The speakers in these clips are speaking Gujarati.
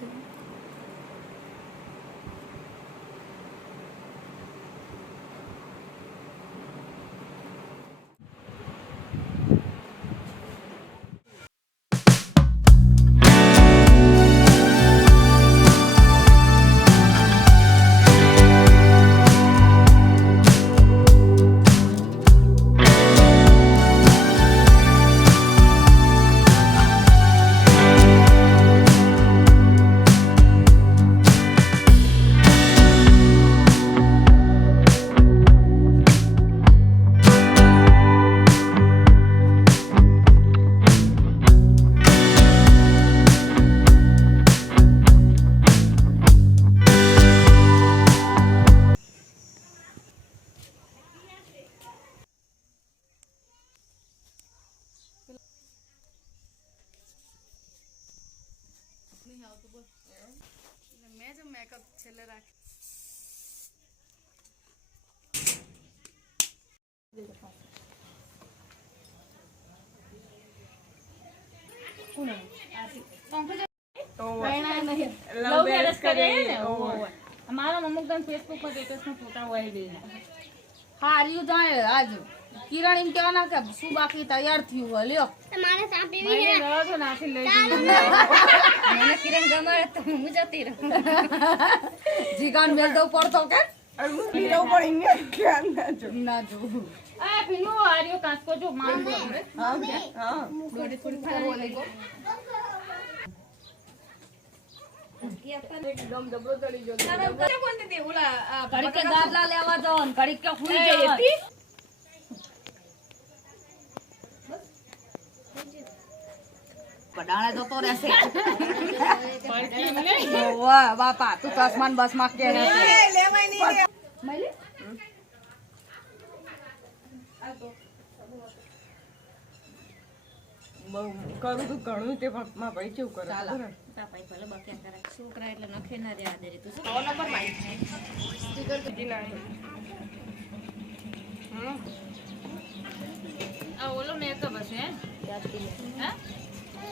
watching. કરે ને ઓહો. મારા દમ ફેસબુક પર સ્ટેટસમાં ફોટા હોય હાર્યું જાય આજ. કિરણ એમ કહેવાના કે શું બાકી તૈયાર થયું હોય લ્યો. મને રહ્યો તો નાસી લઈ મને કિરણ ગમે તો હું જતી રહું. જીગાન મેલ દઉં પડતો કે? પડીને ક્યાં ના જો ના જોવું આ પેલું આર્યો કાંસકો જો માન હા હા. દોડી થોડી ફરવા લઈ ગયો. કે ગાદલા લેવા જવાનું ને કે હુઈ પડાણે જતો રહેશે બાપા તું તો આસમાન બસમાં કે કરું તું ઘણું તે માં ભાઈ કેવું કરે છોકરા એટલે નખે ના દેવા દે તું. હમ. આ ઓલો મેકઅપ હશે હે?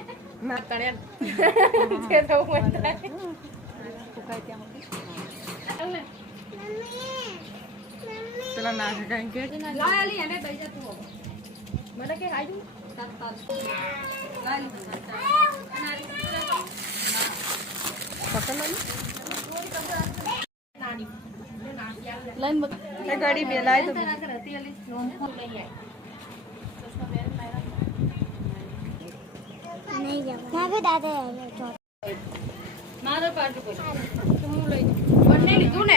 નવો દિવસ પઠાઈ દીધો પેલા કે નાનો તમારો હારે સુવતી હતી ને તે સૂતી જ નહીં. એમને એમની લાશ ભેમા મામાની લાશ કરે આ રેજ રાતે મારો પોટલો ના તણ્યા પેલા નાખે કાંઈ કે એ ગાડી મારો પાટું કોઈ બંને લીધું ને?